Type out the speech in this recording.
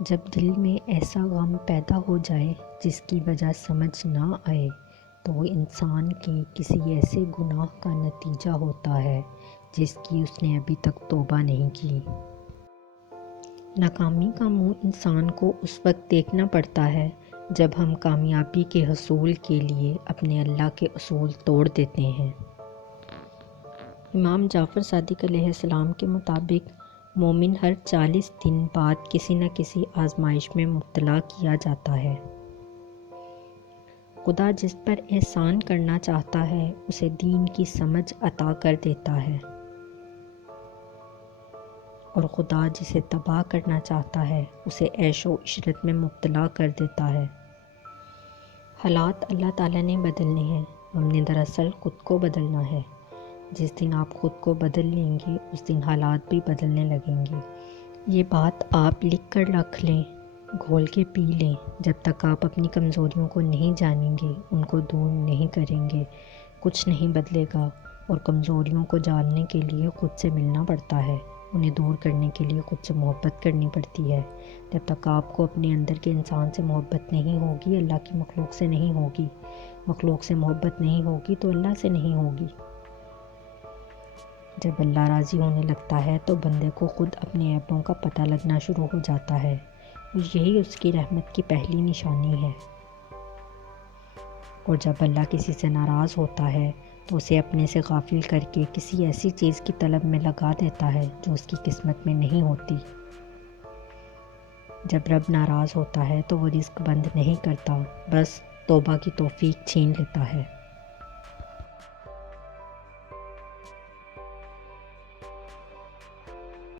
جب دل میں ایسا غم پیدا ہو جائے جس کی وجہ سمجھ نہ آئے تو وہ انسان کے کسی ایسے گناہ کا نتیجہ ہوتا ہے جس کی اس نے ابھی تک توبہ نہیں کی۔ ناکامی کا منہ انسان کو اس وقت دیکھنا پڑتا ہے جب ہم کامیابی کے حصول کے لیے اپنے اللہ کے اصول توڑ دیتے ہیں۔ امام جعفر صادق علیہ السلام کے مطابق مومن ہر 40 دن بعد کسی نہ کسی آزمائش میں مبتلا کیا جاتا ہے۔ خدا جس پر احسان کرنا چاہتا ہے اسے دین کی سمجھ عطا کر دیتا ہے، اور خدا جسے تباہ کرنا چاہتا ہے اسے عیش و عشرت میں مبتلا کر دیتا ہے۔ حالات اللہ تعالیٰ نے بدلنے ہیں، ہم نے دراصل خود کو بدلنا ہے۔ جس دن آپ خود کو بدل لیں گے اس دن حالات بھی بدلنے لگیں گے۔ یہ بات آپ لکھ کر رکھ لیں، گھول کے پی لیں۔ جب تک آپ اپنی کمزوریوں کو نہیں جانیں گے، ان کو دور نہیں کریں گے، کچھ نہیں بدلے گا۔ اور کمزوریوں کو جاننے کے لیے خود سے ملنا پڑتا ہے، انہیں دور کرنے کے لیے خود سے محبت کرنی پڑتی ہے۔ جب تک آپ کو اپنے اندر کے انسان سے محبت نہیں ہوگی، اللہ کی مخلوق سے نہیں ہوگی۔ مخلوق سے محبت نہیں ہوگی تو اللہ سے نہیں ہوگی۔ جب اللہ راضی ہونے لگتا ہے تو بندے کو خود اپنے عیبوں کا پتہ لگنا شروع ہو جاتا ہے، اور یہی اس کی رحمت کی پہلی نشانی ہے۔ اور جب اللہ کسی سے ناراض ہوتا ہے تو اسے اپنے سے غافل کر کے کسی ایسی چیز کی طلب میں لگا دیتا ہے جو اس کی قسمت میں نہیں ہوتی۔ جب رب ناراض ہوتا ہے تو وہ رزق بند نہیں کرتا، بس توبہ کی توفیق چھین لیتا ہے۔